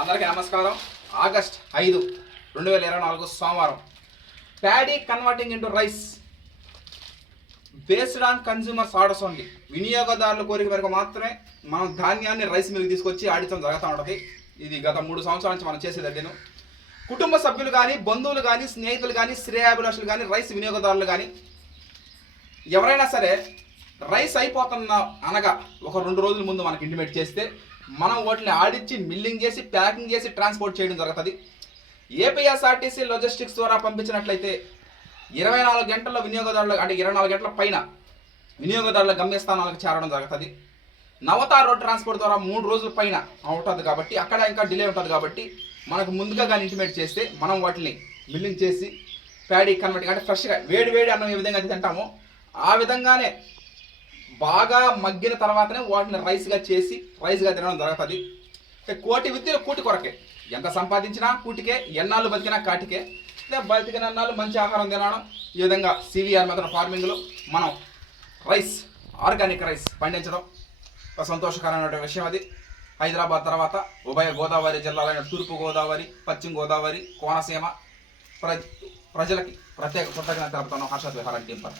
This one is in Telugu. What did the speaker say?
అందరికీ నమస్కారం. ఆగస్ట్ 5, 2024 సోమవారం. Paddy converting into rice based on consumers orders only. వినియోగదారుల కోరిక మేరకు మాత్రమే మనం ధాన్యాన్ని రైస్ మిల్కి తీసుకొచ్చి ఆడించడం జరుగుతూ ఉంటుంది. ఇది గత 3 సంవత్సరాల నుంచి మనం చేసేది అదేను. కుటుంబ సభ్యులు కానీ, బంధువులు కానీ, స్నేహితులు కానీ, శ్రేయాభిలాషులు కానీ, రైస్ వినియోగదారులు కానీ ఎవరైనా సరే రైస్ అయిపోతున్న అనగా ఒక 2 రోజుల ముందు మనకి ఇంటిమేట్ చేస్తే మనం వాటిని ఆడించి మిల్లింగ్ చేసి ప్యాకింగ్ చేసి ట్రాన్స్పోర్ట్ చేయడం జరుగుతుంది. ఏపీఎస్ఆర్టీసీ లాజిస్టిక్స్ ద్వారా పంపించినట్లయితే 24 గంటల్లో వినియోగదారులు, అంటే 24 గంటల పైన వినియోగదారుల గమ్యస్థానాలకు చేరడం జరుగుతుంది. నవత రోడ్ ట్రాన్స్పోర్ట్ ద్వారా 3 రోజుల పైన ఉంటుంది కాబట్టి అక్కడ ఇంకా డిలే ఉంటుంది. కాబట్టి మనకు ముందుగా కానీ ఇంటిమేట్ చేస్తే మనం వాటిని మిల్లింగ్ చేసి ప్యాడీ కన్వర్టింగ్, అంటే ఫ్రెష్గా వేడి అన్నం ఏ విధంగా తింటామో ఆ విధంగానే బాగా మగ్గిన తర్వాతనే వాటిని రైస్గా చేసి రైస్గా తినడం జరుగుతుంది. కోటి విద్యలు కూటి కొరకే. ఎంత సంపాదించినా కూటికే, ఎన్నాళ్ళు బతికినా కాటికే. బతికిన అన్నాళ్ళు మంచి ఆహారం తినడం. ఈ విధంగా సివిఆర్ మెథడ్ ఫార్మింగ్లో మనం రైస్, ఆర్గానిక్ రైస్ పండించడం ఒక సంతోషకరమైన విషయం. అది హైదరాబాద్ తర్వాత ఉభయ గోదావరి జిల్లాలైన తూర్పు గోదావరి, పశ్చిమ గోదావరి, కోనసీమ ప్రజలకి ప్రత్యేక కృతజ్ఞత తెలుపుతున్నాం. హర్షద్ విహారం టీం పర్